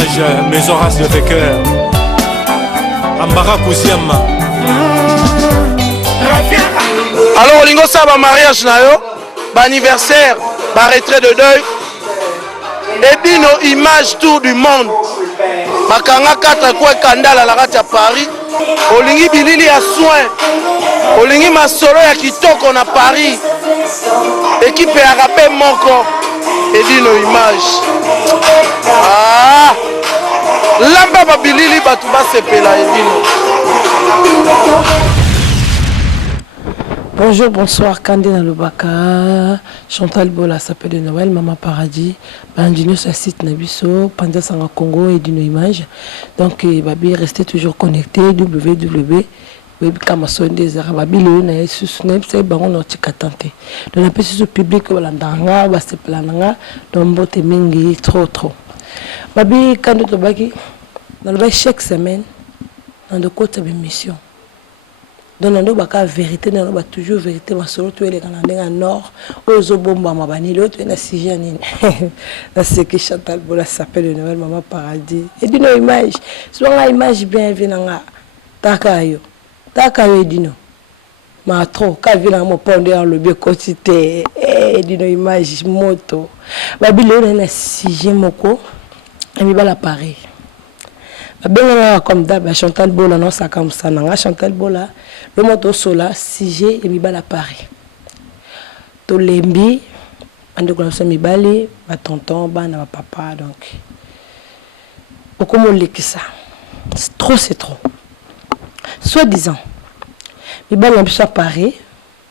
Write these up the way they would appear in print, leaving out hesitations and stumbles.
image Maison Race de Becker Ambara Kousiama. Alors Olingo ça va mariage na yo, ba anniversaire, ba retrait de deuil. Et puis nos images tour du monde. Makanga kata kwa kandala la kati ya Paris. Olingi bilili ya soin. Olingi masolo ya kitoko na Paris. Équipe ya rapé moko. Et puis nos images. Ah! Lamba ba bilili batu ba sepela et puis Bonjour, bonsoir, Kandé Nalobaka, Chantal Bola, Sapé de Noël, Maman Paradis, Bandino sur site Nabiso, Panda Sanga Congo et d'une image. Donc, Babi, restez toujours connecté, www. Webcam des Arababi, le sous-snap, c'est bon, on a tenté. Donc, la personne publique, Walandanga, Wasteplananga, Dombote Mingi, trop. Babi, Kandé Tobaki, dans le chaque semaine, dans le côté de mission. Donc, on a vérité, on a toujours vérité. On a toujours les Canadiens en nord, aux Obomba, Mabani, l'autre, on a si jeune. C'est que Chantal Bola s'appelle de Noël, Maman Paradis. Et d'une image, soit une image bien venue, Takayo, et d'une. Ma trop, quand vient à mon pondé en le bien quotidien, et d'une image moto. Babylone, on a si jeune, moko, et il va l'appareil. Comme d'hab, Chantal Bola, non, ça comme ça, non, Chantal Bola, le moto sola, si j'ai et mi bala Paris. To lembi, ande ko na mi bali, ba tonton, ba na papa, donc. Comment on ça? C'est trop. Soit disant, mi bali un peu à Paris,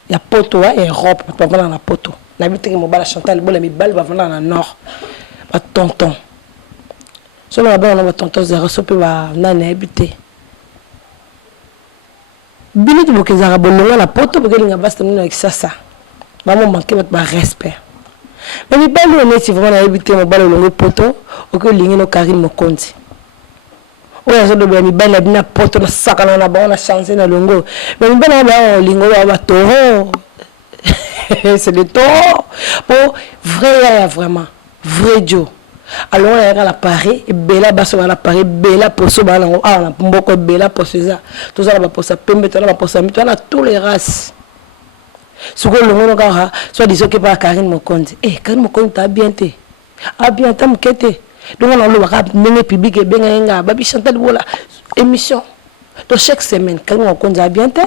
il y a poto et robe, pour vendre dans la poto. N'habite que mon bala Chantal Bola, mi bali va vendre dans le nord, ba tonton. Si on a un tonton zéro, on peut habiter. Bini tu veux que la poto parce que les gars sont avec ça. Maman manque de respect. Mais mi pas le nez si vraiment habiter mon bal longue poto ou que ligne no Karine mo konti. O ya zo do mi bal la bina poto na saka na ba on a changé na longo. Mais mi bal na lingo wa toro. C'est le toro. Pour vrai vraiment, vrai Joe. Alors on est à la Paris et bella basso à la Paris bella poso balango ah on a beaucoup bella poso ça tout ça va poser pembe tout va poser mais on a tous les races ce que le monde a soit disons que par Karine Mokonzi Karine Mokonzi t'as bien été ah bien t'as m'quêté donc on a le rap mené public et bien nga babi Chantal Bola émission donc chaque semaine Karine Mokonzi a bien été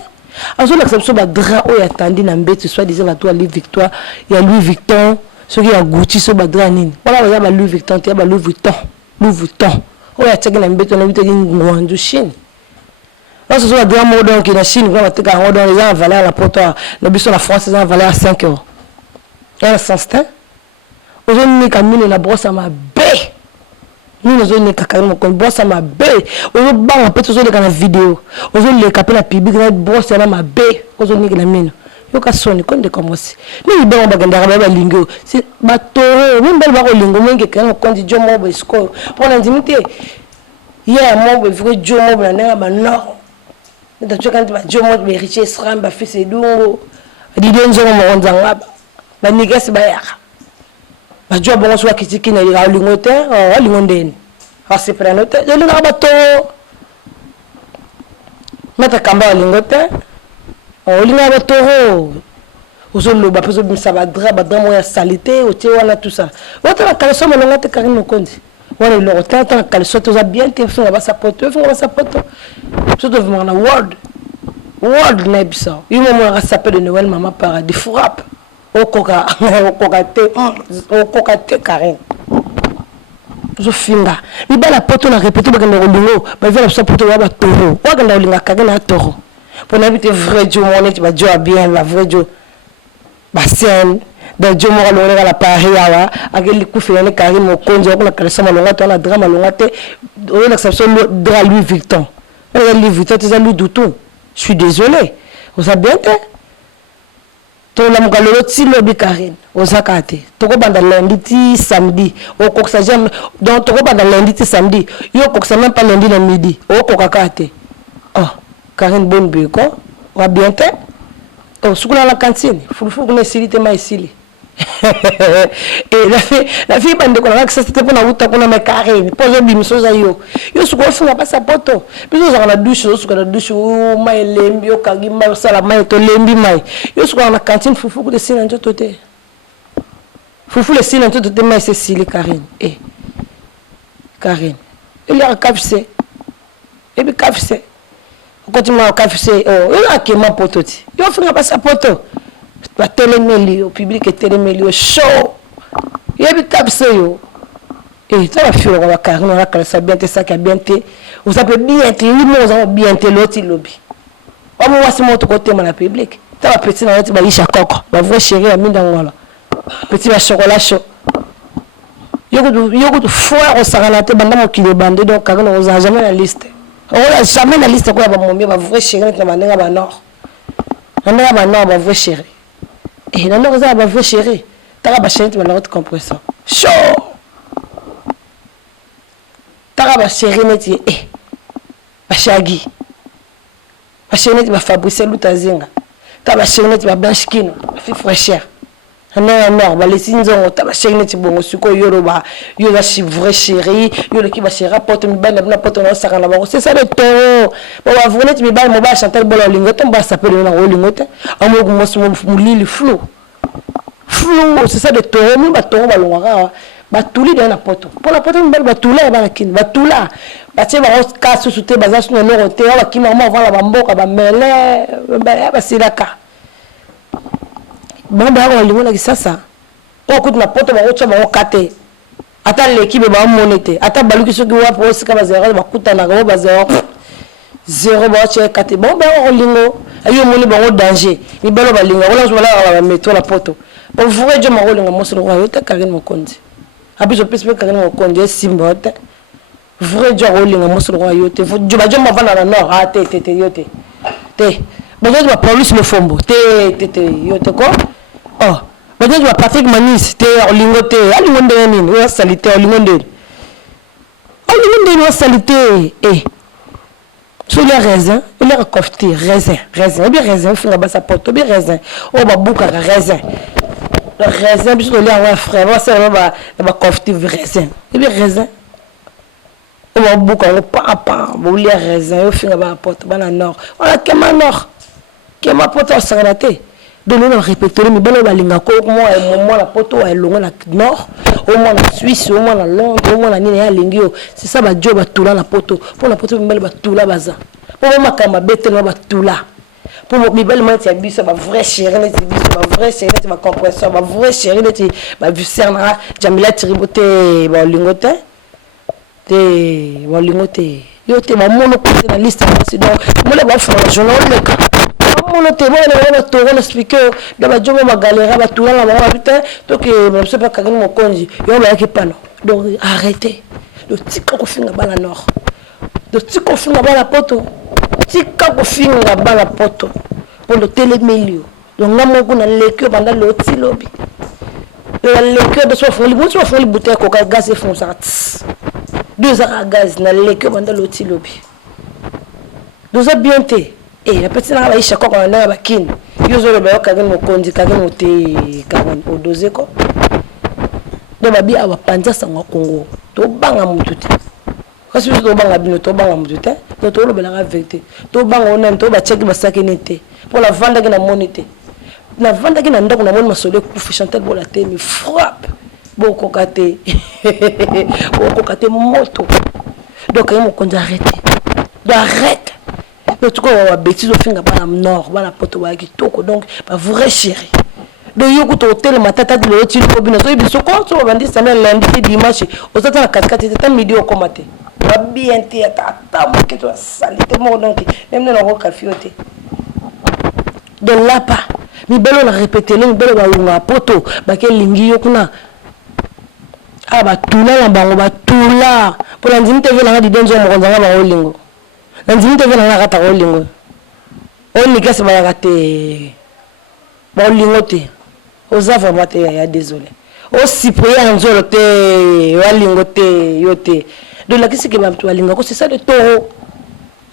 alors l'exception va drap ou attendit na mbete soit disant la toi Louis Victoire il y a Louis Vuitton ce qui a Gucci so badranine voilà il y a Louis Vuitton il y a Louis Vuitton on a tchèque na mbete on a vu ngwandu Chine là ce sont la grand mode qui na Chine on va te garder dans les gens valeur la porte la biso la France ça valeur à 5 €. Et un instant aujourd'hui Camille la brosse à ma baie nous nous carrément comme brosse à ma baie on va un peu tout ça dans la vidéo aujourd'hui les capes la public la brosse à ma baie aujourd'hui la mine yo ka soni konde commencer ni ba baganda ba lingo c'est batoro ni bel ba ko lingo ngeke kan konde jomo ba score pour l'intimité hier moi ba vrai jomo ba na ba nord nda choka ba jomo ba richesse ramba fils edungo di denzo mo onzanga ba nigesi ba ya ba jobo ngo swa kitiki na ya lingo te o lingo ndeni ha se preno te yo lingo ba to meta kamba lingo te on linga ba toro ozolo ba peso bimsa ba dra moya salité o te wana tout ça wata la kaleso mo ngate Karine Mokonzi wana le hotel ta kaleso to za bien te funga ba sapoto surtout vraiment na world nebisa yimo mo rasapé de Noël Maman Paradis frappe o koka te Karine je finga ni ba la poto na répéter ba ngalo lingo ba vela sapoto ba toro wa ngalo linga Karine toro pour n'habiter vrai Dieu mon tu vas Dieu bien la vrai Dieu bassin de Dieu mon le la Paris awa akeli kufela ne Karine Mokonzi on a kalesa malonga to na drama longa te on l'exception de Louis Vuitton Louis Vuitton tu as lu du tout je suis désolé vous avez bien to la mugalo ti lobi Karine osakate to ko banda lundi ti samedi o ko sa jamais donc to ko banda lundi ti samedi yo ko sa même pas lundi na midi o ko kakate oh Karine Bonbe quoi va bien te oh sous la cantine faut que ne silite mai sili Et la fille bande qu'on a que ça c'était pour la route qu'on a mes carrés pour les bimsos ayo yo ce qu'on fait n'a pas sa poto puis nous on a douche ce qu'on a douche ou mai lembi o kagi mai sala mai to lembi mai yo ce qu'on a cantine foufou de sine en tout foufou le sine en tout mai c'est Sili Karine Karine il y a un café et puis café continue au café oh il a que ma poto yo fait n'a pas sa poto la télémélie au public et télémélie au show il y a des capsés et ça va faire on va carrément on va calcer bien ça qui a bien été vous savez bien été oui moi on bien été l'autre lobby on va voir si mon côté mon public ça va petit dans l'autre baïcha coco va vrai chérie à mine dans voilà petit va chocolat chaud yogo foire au saranaté banda mo kilo bandé donc carrément on a jamais la liste on a jamais la liste quoi va mon mieux va vrai chérie dans mandinga ba nord mandinga ba nord va vrai chérie et là nous ça va vrai chérie t'as ba chérie tu vas la haute compression chaud t'as ba chérie neti ba shagi ba chérie neti ba Fabrice Lutazinga t'as ba chérie neti ba Blanche Kino fi fraîcheur non ba les sinzongo t'as ba chérie neti bongo suko yoroba yo la chi vrai chérie yo le qui ba chérie rapporte mi bana na poto na saka na bango c'est ça le toro ba ba vous neti mi bana mo ba chanter bolo lingoto ba s'appelle na lingoto amogo mo lili flou c'est ça le toro mi ba toro ba longara ba tuli dans la poto pour la poto mi ba tula ba kin ba tula ba tse ba ka susute ba za sunu no rote ba ki maman va la bamboka ba mele ba silaka bon ba ko lingo na kisasa o kutu na poto ba ocha ba okate ata l'équipe ba monete ata baluki soki wa po sika ba zero ba kutana ga ba zero ba ocha kate bon ba ko lingo ayo moni ba o danger ni balo ba lingo wala wala ba meto la poto bon vrai Dieu ma rolinga mo solo wa ta Karine Mokonzi abi je peux Karine Mokonzi simbote vrai Dieu rolinga mo solo wa yote Dieu ba Dieu ma va na nord a te yote te ba Dieu ba police le fombo te yote ko oh ba Dieu ba Patrick Manis te olingo te alingo ndene nini wa salite olingo ndene wa salite sur les raisins il a recofté raisin et bien raisin finga ba sa porte bien raisin o ba buka raisin le raisin bis le lait frère va ça va cofté raisin et bien raisin o ba buka o papa bo le raisin o finga ba porte ba na nord on kema nord kema porte saranaté donc nous répéter mi balo balinga ko moi la poto a longo na nord au moins la Suisse au moins la Londres au moins la nini ya lingio c'est ça ba job ba tula la poto pour la poto mi balo ba tula baza pour makama bete no ba tula pour mi balo mati ya biso ba vrai chéri neti biso ba vrai chéri neti ba compression ba vrai chéri neti ba viscère Jamila Tribote ba lingote te ba lingote yo te ba mono côté na liste c'est donc mo le ba fona journal le on te voit le toro l'expliquer de ba jomo ma galera ba tout la ba putain to que même c'est pas Karine Mokonzi yo ba ki pano donc arrêtez le tika ko finga bala nord le tika ko finga bala poto tika ko finga bala poto pour le télémélio donc ngamo ko na lekio banda le ti lobby le lekio de so foli bouteille coca gaz et fond ça 2 heures à gaz na lekio banda le ti lobby deux heures bien té et la petite là il chako on a ba kin yo zo le ba Karine Mokonzi Karine mote Karine o doze ko do ba bi awa panja sango Congo to banga mutu te kasi to banga bino to banga mutu te to lo bela la vérité to banga on to ba check ba sakinité pour la vendre na monité na vendre na ndako na moni masolo ku fi chanter bo la te mi frappe bo kokate moto donc Karine Mokonzi arrête mais tout cas on bêtise au fin ba nord ba la poto ba kitoko donc ba vrai chéri donc yo ko hôtel matata de l'autre il faut bien so biso ko so bandi samedi lundi dimanche au tata la 4 c'était midi au commaté ba bien té ta mo que toi salité mo donc même na ko kafioté de là pas mi belo la répéter le belo ba lunga poto ba ke lingi yo kuna ba tula la bango ba tula pour la ndimite vela ngadi denzo mo konzanga ba olingo ndimite vela ngata olingo oni kesi ba ngate ba olingo te oza vraiment te ya désolé o Cyprien nzolo te walingo te yote de la kisi ke ba mtu walinga ko c'est ça le toro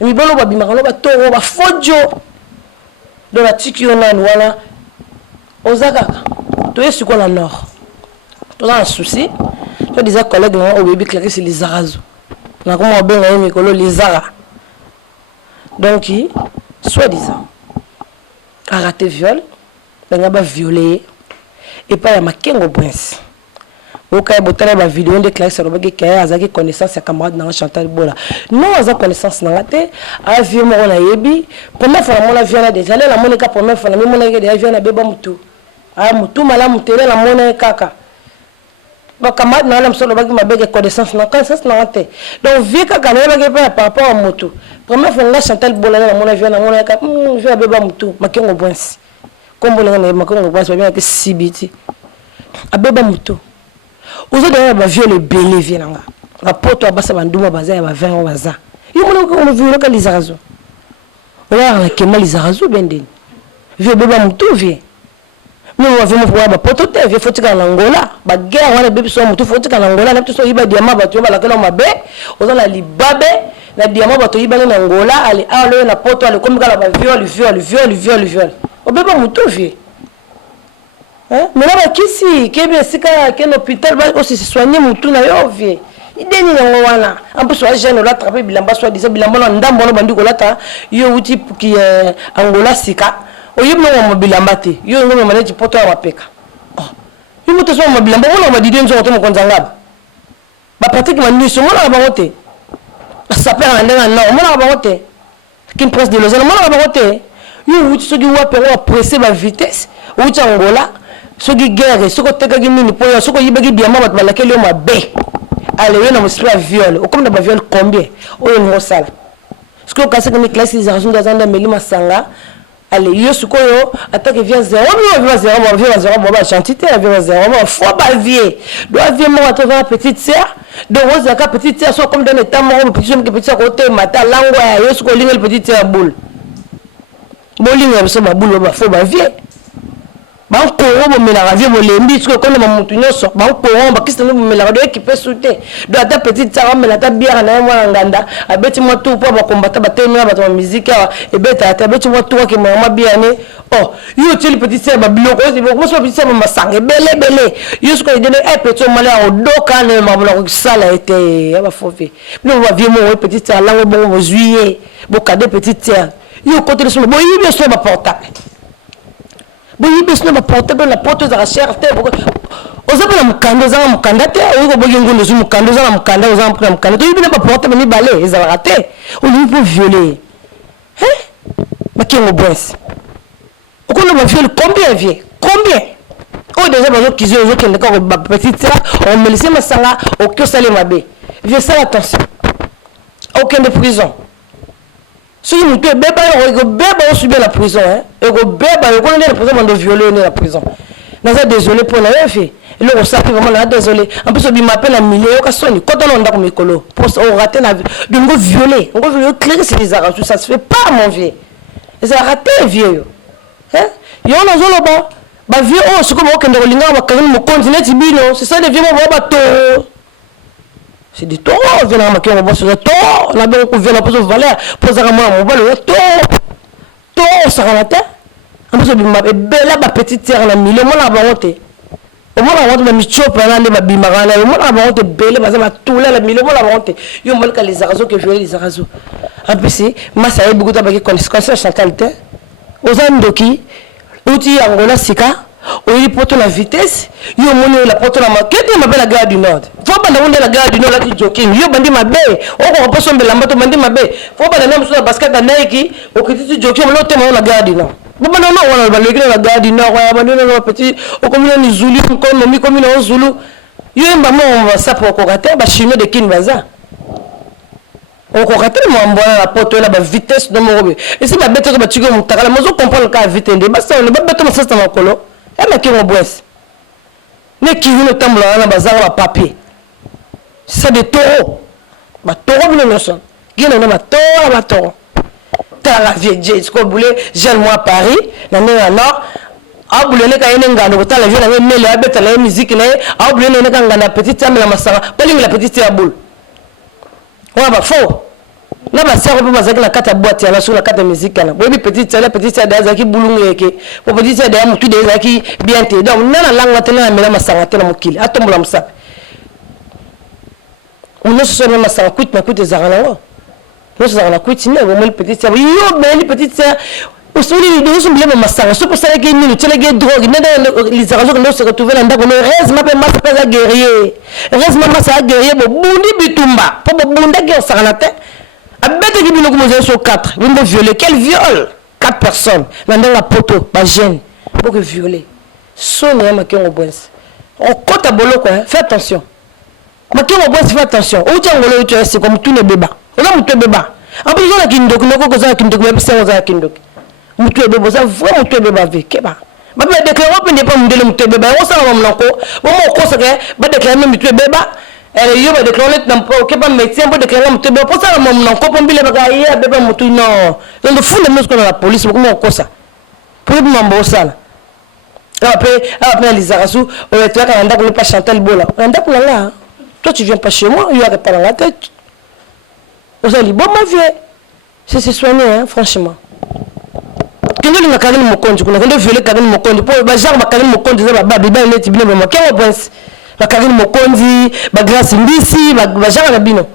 mi belo ba bimaka no ba toro ba fojo de la tiki onani wala ozaka tu es sur quoi la nord. Tu as un souci. Tu as des collègues au bébé claqué c'est les arazo. On a comment bien gagné Mikolo les ara. Donc, soi-disant, a raté viol, il a violé, et pas il y a un prince. Au cas où il y a une vidéo de classe, il y a une connaissance de camarade dans Chantal Bola. Non, il y a une connaissance dans la tête, il y a une vie, première fois, il y a déjà la monnaie, première fois, il y a un bébé moutou. Ah, moutou, malade, moutou, la monnaie, caca. Donc, camarade, il y a une connaissance dans la tête. Donc, vie, caca, il y a par rapport à moutou. Première fois, là, Chantal Bola, la monnaie, vient, je vais bébé moutou, ma qui est au point. Comme vous l'avez dit, ma qui est au point, c'est bien que si biti. A bébé moutou. Vous avez un viol belé vient là. La porte à basa bandouma baza ya 20 ans baza. Il me dit que les arazo. On a un kemal les arazo benden. Vieux bébé moutou vient. Mais on va vraiment voir la porte te vieux faut que l'Angola. Ba guerre on a bébé so moutou faut que l'Angola na tout iba diamant ba tu ba la kala mabe. On a la libabe la diamant ba to iba na Angola allez aller na porte aller comme la viol. Au bébé moutou vient. Mais là, qui est un hôpital aussi soigner mon tour na vie. Il dénie wana. En plus, soit jeune là attraper bilamba soit disait bilamba ndambo no bandi ko lata yo uti qui Angola sika. O yebno mo bilamba te. Yo ngo mo manage poto wa peka. Oh. Yo moto so mo bilamba wona ba didien zo to mo konzanga. Ba pratique ma nuit so mo na ba wote. Ça perd la ndanga non mo na ba wote. Kin presse de Lausanne mo na ba wote. Yo uti so di wa pe wa presser ba vitesse. Uti Angola ce qui guerre, ce qui est mini pour ce qui est diamant, va la quelle ma baie. Allez, on a viol. Comme on a viol combien? On est au sale. Ce que casse comme classe les argent dans un meli masanga. Allez, yo ce qu'on attaque vient 0, vient 0, chantité, vient 0, faut pas vier. Doit vier moi à trouver petite sœur. De rose la petite sœur soit comme dans l'état mort petit homme qui petit côté mata langwa yo ce qu'on ligne petite sœur boule. Bowling ça ma boule faut pas vier. Ba ko bo mela vie bo lembi ko ko na mutu nyoso ba ko ba kista no mela do équipe sauter do ata petite ça mela ta biara na mwa nganda abeti mo tu po ba kombata ba temela ba to musique e beta ata abeti mo tu ke mama biane oh yo tili petite ça ba biloko mo so petite ça ba sangue belé yo ce ko de e peto mala o do ka na ma bolo ko sala été ya ba fofi no ba vie mo petite ça la bo juillet bo cadeau petite ça yo côté de so bo yibe so ba portable. Bon, il y a portable la porte de la chair. Aux hommes, on a un candidat, on a un candidat, on a un candidat, il n'y a pas portable, ni balai, ils ont raté. On lui peut violer. Hein? Mais qui est au bois? On a violé combien, vieux? Combien? On a déjà besoin qu'ils aient un d'accord, petite sœur, on me laisse ma sala, au que ça les mabé. Vieux, ça attention. Aucun de prison. Si vous avez un bébé, vous subir la prison. Et vous avez la prison, vous violer la prison. Nous sommes désolés pour la fait. Et là, on s'est vraiment désolé. En plus, on m'appelle un millier, on a sonné. Quand on a un écolo, pour rater la vie, de nous violer. On va violer clair, c'est des arabes. Ça ne se fait pas, mon vieux. Ils ont raté, vieux. Hein? Il y a un autre là-bas. Bah, vieux, oh, c'est comme on va continuer, c'est ça, les vieux, on va battre. C'est des taureaux, on vient à ma on va se dire taureaux, on a bien qu'on vient à poser valeur, poser à moi, on va le taureaux, ça va la terre. En plus, on m'a belle la petite terre, on a mis le monde à monter. Au moins, on va me choper, on a mis bimarana, au moins, on va monter belle, on va tout là, le monde à monter. Il y a mal que les arazo, que violer les arazo. En plus, c'est, moi, ça y est, beaucoup de gens qui connaissent Chantal Terre. Aux Andoki, outil Angola Sika. Oui, pour la vitesse, il y a la porte la maquette, il m'appelle la gare du Nord. Faut pas demander la gare du Nord là qui joking. Il y a bandi ma baie. On va pas sommer la moto bandi ma baie. Faut pas demander sur la basket à Nike. Au que tu joking, on l'autre la gare du Nord. Bon, non, on va le la gare du Nord. On va le petit. Au comme il y a Zulu, comme il y a Zulu. Il y a un maman, on va ça pour correcter, bah chinois de Kinbaza. On correcte moi la porte là ba vitesse de mon robé. Et si ma bête que tu go mon takala, moi je comprends le cas vitesse. Bah ça on ne va pas mettre ça dans le colo. Et mais qui on boit. Mais qui veut le temple là bazar la papier. C'est des taureaux. Ba taureau bien non ça. Qui non ba taureau. T'as la vieille j'ai ce qu'on voulait, j'ai moi à Paris, dans le nord. Ah boulé ne ka yene ngando ta la vie na mele a beta la musique na ah boulé ne ka ngana petite table la masara. Pas la petite à boule. Ouais, bah faux. na ba sœur pe bazaki na kata boîte ya na sur la carte musique na bobi petite sœur d'azaki bulungu yeke po petite sœur d'ailleurs mutu d'azaki bien te donc na langa te na mela masanga te na mokili atombola musape on se sonne masanga kuit na kuit ezarana ngo no ezarana kuit ni bo mel petite sœur yo beli petite sœur osoli ni doso mbele masanga so pour ça que ni tele que drogue na les arrangements que nous se retrouver là ndako no heureusement pe masa pe guerrier heureusement masa guerrier bo bundi bitumba po bo bunda ke osarana te abete ki bino ko sur 4 bimbo violer quel viol 4 personnes dans la poto ba jeune pour que violer sonne ya makengo boss on kota boloko fais attention makengo boss fais attention o tiangolo tu c'est comme tout ne beba on a mutu beba en plus on a kindok noko ko za kindok même c'est on za kindok mutu beba ça vraiment mutu beba avec ba ba déclarer on peut pas mundele mutu beba on ça va mnako bon ko ça ba déclarer mutu beba elle yo ba déclarer n'importe que pas médecin pour déclarer mutu beba pour ça mnako pour mbile ba ya beba mutu non donc le fond de nous qu'on la police comment ko ça pour mambo ça après les arasou on est là quand on n'a pas Chantal Bola on n'a pas là toi tu viens pas chez moi il y a pas dans la tête vous allez bon ma vie c'est soigné hein franchement quand on a carrément mon compte quand on a violé carrément mon compte pour ba genre ba carrément mon compte ça ba biba net bino ba quel pense ba carrément mon compte ba grâce mbisi ba genre na bino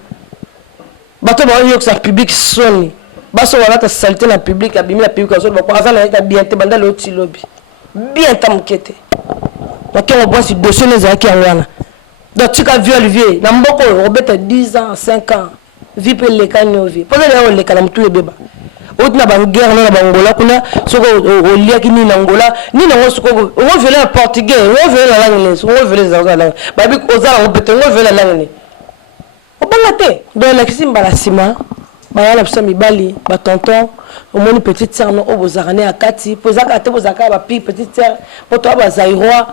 ba to ba yo que ça public sonne ba so wala ta saleté na public abimi la public so ba kwa ça na bien te banda le oti lobby bien tamkete donc on voit si dossier les aki wana donc tu as viol vieux na mboko robeta 10 ans 5 ans vie pe le kanyo vie pour ça le kana mtu beba otina ba guerre na bangola kuna soko o liaki ni na ngola ni na soko on violer en portugais on violer la langue on violer la langue ba bi ozala on peut on violer la langue o bangate donc la kisimba la sima ba la psa mi bali ba tonton au moins une petite sœur non au bozarane akati pozaka te bozaka ba petite sœur pour toi ba zaïroise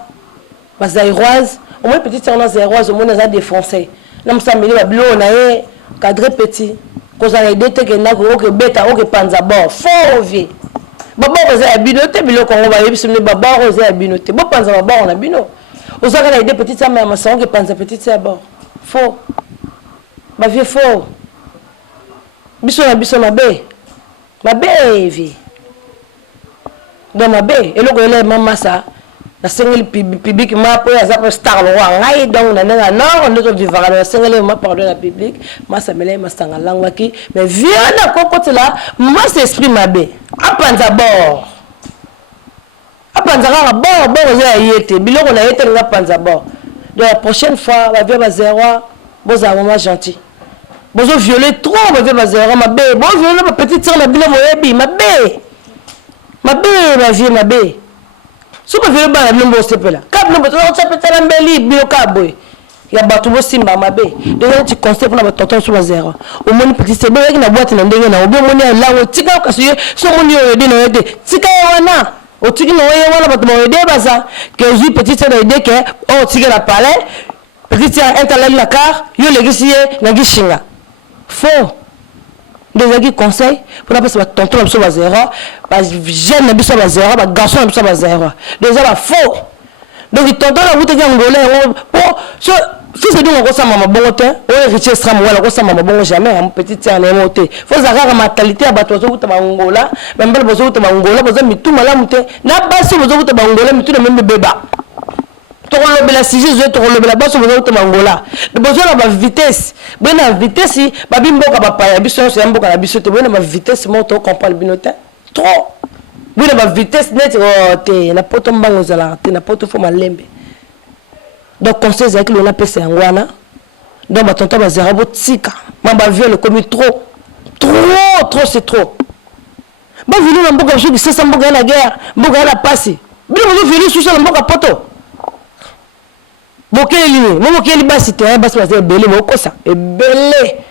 au moins petite sœur non zaïroise au moins ça défoncé na msameli ba bilo na ye cadre petit koza aider te ke na ko ke beta o ke panza bon faux vie baba koza binote bilo ko ba yebi sumne baba koza binote bo panza baba on a bino ozaka na aider petite sœur mais ma sœur ke panza petite sœur bon faux ba vie faux biso na be ma vie dans ma be et le ko mama ça la single public ma po ya za star lo ngai donc na na non on doit vivre la single ma pardon la public ma ça me ma sanga langwaki mais viens na kokote là ma s'exprime ma be apanza bord apanza ra bord za yete biloko na yete nga panza bord de la prochaine fois va via zéro boza maman gentil bozo violer trop va via zéro ma be bon violer ma petite sœur la bilo moyebi ma vie ma be super violer ba la bilombo sepela cap no boto on s'appelle la mbeli bio kaboy ya batu bo simba ma be donc tu conseil pour na tonton sur zéro au moins petit c'est bien na boîte na ndenge na obi moni la o tika ka so moni o de no ede tika wana o tiki no ye wana batu mo ede baza que ju petit c'est ede que o tika la palais petit c'est internet la car yo legisi na gishinga faux des conseils pour la personne tonton sur zéro ba jeune na biso ba zéro ba garçon na biso ba zéro déjà ba faux donc tonton la route ngolé pour so fils de nous ko sama bongo te o héritier sera mo wala ko sama bongo jamais mon petit tiens na moté faut zaka mentalité ya bato zo kuta bangola même bel bozo kuta bangola bozo mitu malamu te na basi bozo kuta bangola mitu na même beba to ko lobela sije zo to ko lobela baso bozo kuta bangola de bozo na ba vitesse bena vitesse ba bimboka ba pa ya biso so mboka na biso te bena ba vitesse mo to comprendre binote trop bena ba vitesse net te na poto mbango zala te na poto fo malembe. Donc conseil c'est que l'on a passé en wana donc ba tonton ba zéro botika ma ba viole comme trop c'est trop ba viole na mboka jogi c'est ça mboka na guerre mboka na passé bilo mo viole sous ça mboka poto bokeli mo bokeli basi te basi ba belé mo ko ça e belé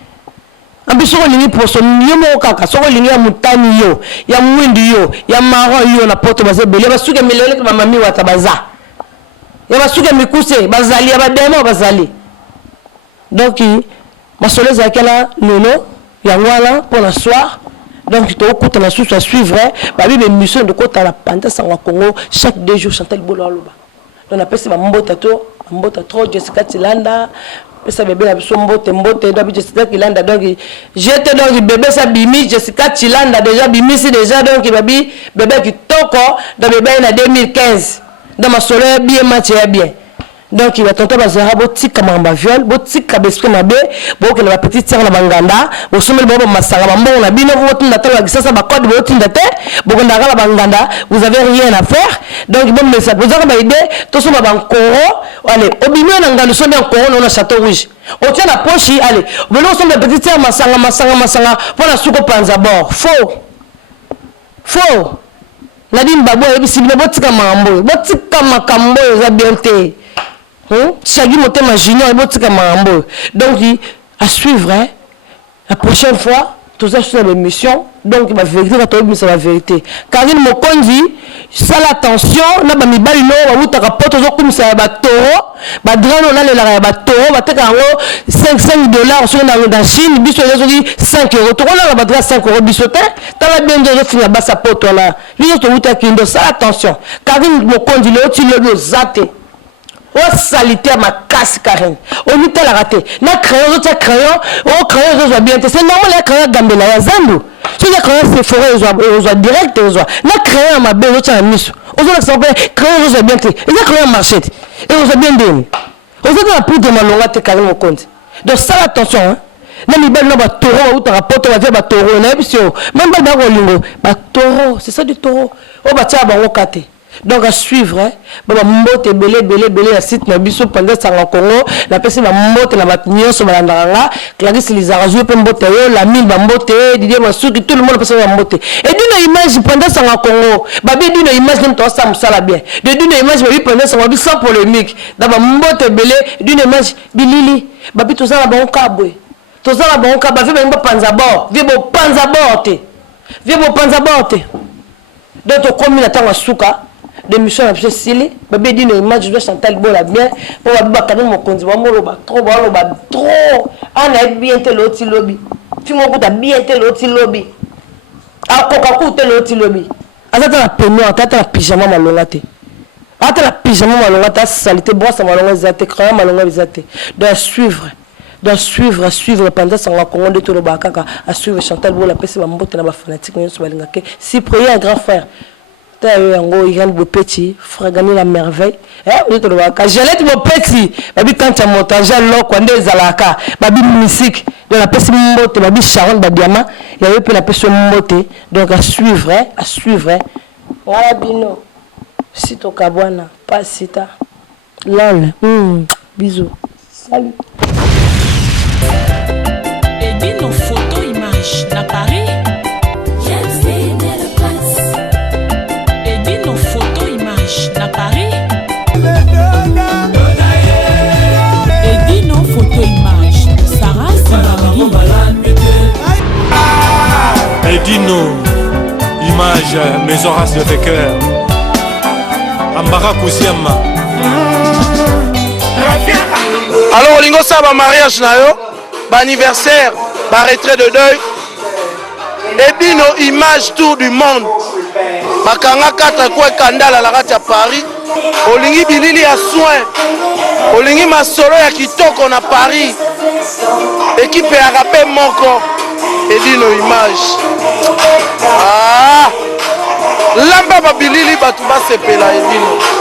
ambiso ko lingi poso yo mo kaka so ko lingi ya mutani yo ya mwindi yo ya maro yo na poto ba belé ba suke milele ba mami wata baza ya basuke mikuse bazali abademo bazali donc masolo za kala lelo ya ngwala pour la soir donc to okuta na susu à suivre ba bibe mission de kota la panta sangwa Congo chaque 2 jours Chantal Bolo aloba donc on appelle ça mbota trop Jessica Tilanda ça bébé la biso mbote donc Jessica Kilanda donc j'étais donc bébé ça bimi Jessica Kilanda déjà bimi c'est déjà donc bébé qui toko dans bébé en 2015 dans ma soleil bien match bien donc il va tenter bazara botika mamba viol botika besprit mabe boke la petite sœur na banganda bosomeli bobo masanga bambongo na bino votu ndata ça ba code botu ndate bokondaka la banganda vous avez rien à faire donc bon mais ça vous avez ba idée to soma bankoro allez obimio na ngalo so bien koro na château rouge on tient la poche allez belo so la petite sœur masanga pour la souko panza bord faux Nadine Babo et si botika makambo za bien te Chagi Motema Junior et botika makambo donc à suivre hein? La prochaine fois tout ça sur l'émission donc la vérité va tomber sur la vérité Karine Mokonzi ça l'attention na ba mibali no ba utaka poto zo kumisa ba toro ba drano na le la ba toro ba teka ngo $5 sur na Chine biso zo di 5 euros to na ba dra 5 euros biso te ta la bien zo finir ba sa poto là li zo to utaka kindo ça attention Karine Mokonzi le ti le zate o salité ma casse Karine on était la raté na crayon zo crayon o crayon zo bien c'est normal la crayon gambela ya zandu si la crayon c'est forêt zo direct zo na crayon ma belle zo miso on zo ça crayon zo bien et la crayon marché et on zo bien donné on zo la plus de malonga te Karine Mokonzi donc ça attention hein na libel no ba toro ou ta rapport va dire ba toro na bisio même ba ba lingo ba toro c'est ça du toro o ba tia ba ngokate donc à suivre hein ba mbote belé la site na biso pendant ça en Congo la personne ba mbote na batinyo so ba ndanga Clarisse Lizarazu pe mbote yo la mine ba mbote Didier Masuki tout le monde personne ba mbote et d'une image pendant ça en Congo ba bi d'une image même toi ça musala bien de d'une image ba bi pendant ça ba sans polémique da ba mbote belé d'une image bilili ba bi tout ça la bon kabwe tout ça la bon kabwe vi ba panza bord vi bo panza borte donc comme il attend à souka de mission à Cécile bébé dit une image de Chantal Bola bien pour ba Karine Mokonzi ba moloba trop on a bien te l'autre lobby tu m'as bien te l'autre lobby a koka ku te l'autre lobby atata la peigno atata la pyjama malongate atata la pyjama malongate salité brosse malongate zate crayon malongate zate doit suivre pendant ça on Congo de tout le bakaka à suivre Chantal Bola pese ba mbote na ba fanatique nyonso balingake si prier un grand frère yango Irène Bopeti fragani la merveille on to ba Jalette Bopeti babi kanta montage loko nde zalaka babi musique de la pese mbote babi Sharon Badiama il y avait pe la pese mbote donc à suivre voilà bino sito kabwana pas sita lol bisous salut et dit nos photos images na Paris na Paris et dit nos photos images Sarah Sabari et dit nos images Maison Race de cœur Ambara Kousiama alors olingo ça ba mariage na yo ba anniversaire ba retrait de deuil et bino image tour du monde bakanga kata kwa kandala la kati ya Paris olingi bilili ya soin olingi masolo ya kitoko na Paris équipe ya rapé moko et bino image lamba ba bilili batu ba sepela et bino